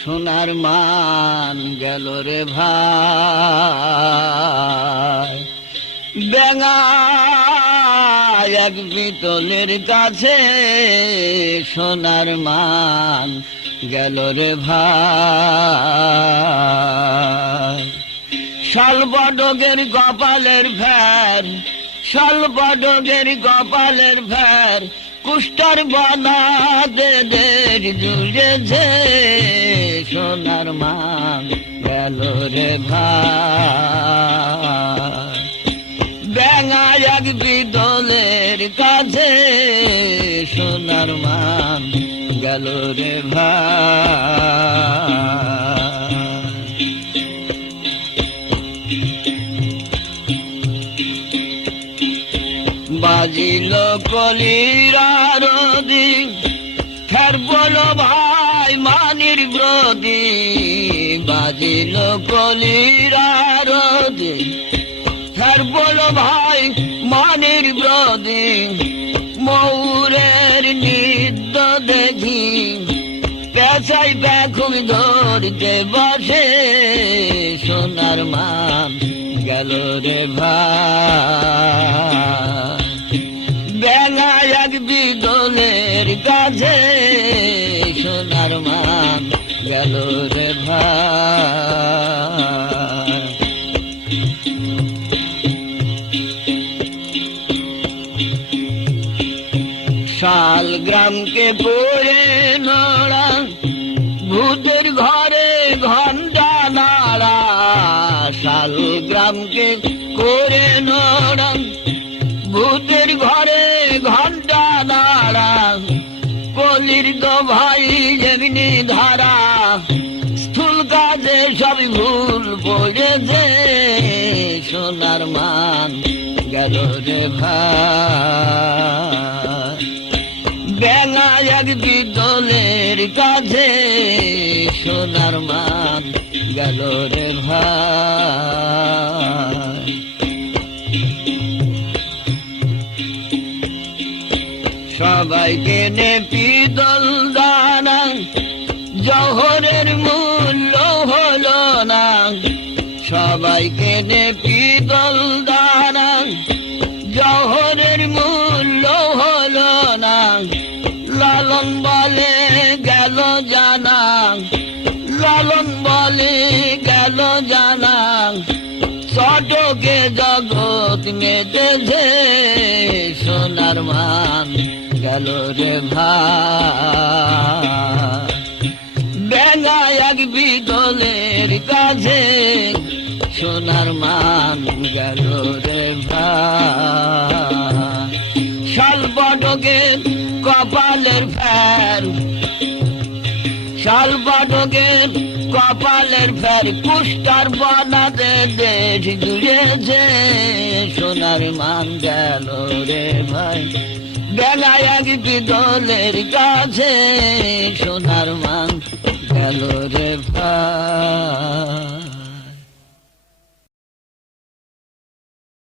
সোনার মান গেল রে ভাই, বেঙা এক পিতলের কাছে সোনার মান গেল রে ভাই। শালবডগের কপালের ফের, শালবডগের কপালের ফের, কুষ্টার বানা দেদের জুড়েছে সোনার মান গেল রে ভাই। বেঙা এক পিতলের কাছে সোনার মান গেল রে ভাই। বাজিল কলির আরতি, ফের বলো ভাই মানির ব্রতি। বাজিল কলির আরতি, ফের বলো ভাই মানির ব্রতি। ময়ূরের নৃত্য দেখি পেঁচাই বেখুন ধরতে বসে সোনার মান গেল রে ভাই। বেঙা এক পিতলের কাছে সোনার মান গেল রে ভাই। শালগ্রামকে পড়ে নড়া, ভূতের ঘরে ঘন্টা নাড়া। শালগ্রামকে করে নড়া, ভূতের ঘরে ঘন্টা নাড়া। কলির তো ভাই যেমনি ধারা, স্থূল কাজে সব ভুল পড়েছে সোনার মান গেল রে ভাই। বেঙা এক পিতলের কাছে সোনার মান গেল রে ভাই। সবাই কেনে পিতল দানা, জহরের মূল্য হলো না। সবাই কেনে পিতল দানা, জহরের মূল্য হলো না। লালন বলে গেল জানা, লালন বলে গেল জানা। চটকে জগৎ মেতেছে সোনার মান গেল রে ভাই। বেঙা এক পিতলের কাছে সোনার মান গেল রে ভাই। শালবডগের কপালের ফের, শালবডগের কপালের ফের, কুষ্টার বানাতে দেশ জুড়েছে সোনার মান গেল রে ভাই। বেঙা এক পিতলের কাছে সোনার মান গেল রে ভাই।